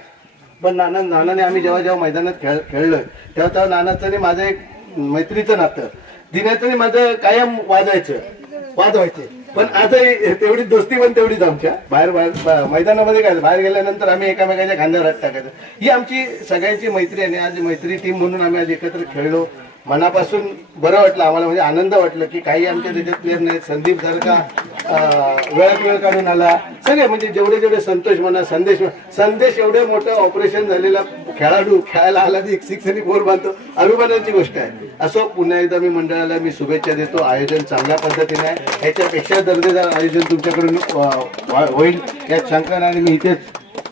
पण नानाने आम्ही जेव्हा मैदानात खेळलोय तेव्हा नानाचं आणि माझं एक मैत्रीचं नातं, दिनाचं आणि माझं कायम वाद व्हायचे, पण आजही तेवढी दोस्ती पण तेवढीच आमच्या. बाहेर मैदानामध्ये काय बाहेर गेल्यानंतर आम्ही एकामेकाच्या खांद्यावर हात टाकायचं. ही आमची सगळ्यांची मैत्री आहे. आज मैत्री टीम म्हणून आम्ही आज एकत्र खेळलो. मनापासून बरं वाटलं आम्हाला, म्हणजे आनंद वाटलं की काही आमच्या त्याच्यात प्लेअर नाहीत. संदीप सारखा वेळात वेळ काढून आला, सगळे म्हणजे जेवढे संतोष म्हणा, संदेश एवढे मोठं ऑपरेशन झालेला खेळाडू खेळायला आला की 6 आणि 4 बांधतो, अभिमानाची गोष्ट आहे. असो पुन्हा एकदा मी मंडळाला शुभेच्छा देतो. आयोजन चांगल्या पद्धतीने आहे, याच्यापेक्षा दर्जेदार आयोजन तुमच्याकडून होईल यात शंका नाही. आणि मी इथेच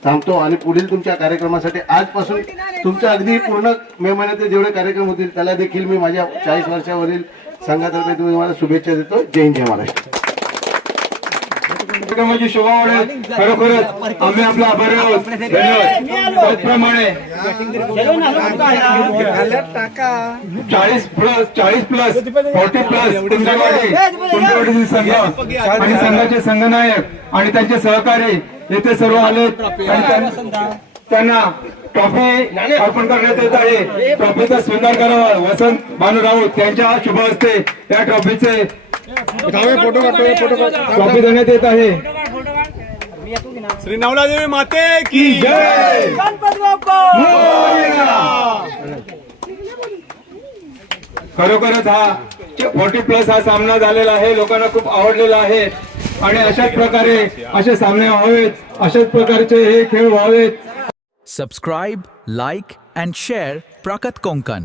थांबतो आणि पुढील तुमच्या कार्यक्रमासाठी आजपासून तुमच्या अगदी पूर्ण मे महिन्यात जेवढे कार्यक्रम होतील त्याला देखील मी माझ्या 40 वर्षावरील संघातर्फे तुम्हाला शुभेच्छा देतो. जय हिंद, जय महाराष्ट्र. कार्यक्रमाची शोभा वाढेल. खरोखरच आम्ही आपला आभारी आहोत. धन्यवाद. त्याचप्रमाणे 40 प्लस 40 प्लस कुंडवाडी संघ आणि संघाचे संघनायक आणि त्यांचे सहकारी येथे सर्व आलेत आणि त्यांना ट्रॉफी अर्पण करण्यात येत आहे. ट्रॉफीचा स्वीकार करावा. वसंत भानू राऊत यांच्या शुभ हस्ते या ट्रॉफीचे ट्रॉफी देण्यात येत आहे. श्री नवलादेवी माते की जय. खरोखरच हा 40 प्लस हा सामना झालेला आहे, लोकांना खूप आवडलेला आहे आणि अशाच प्रकारे असे सामने व्हावेत, अशाच प्रकारचे हे खेळ व्हावेत. Subscribe, like and share Prakat Konkan.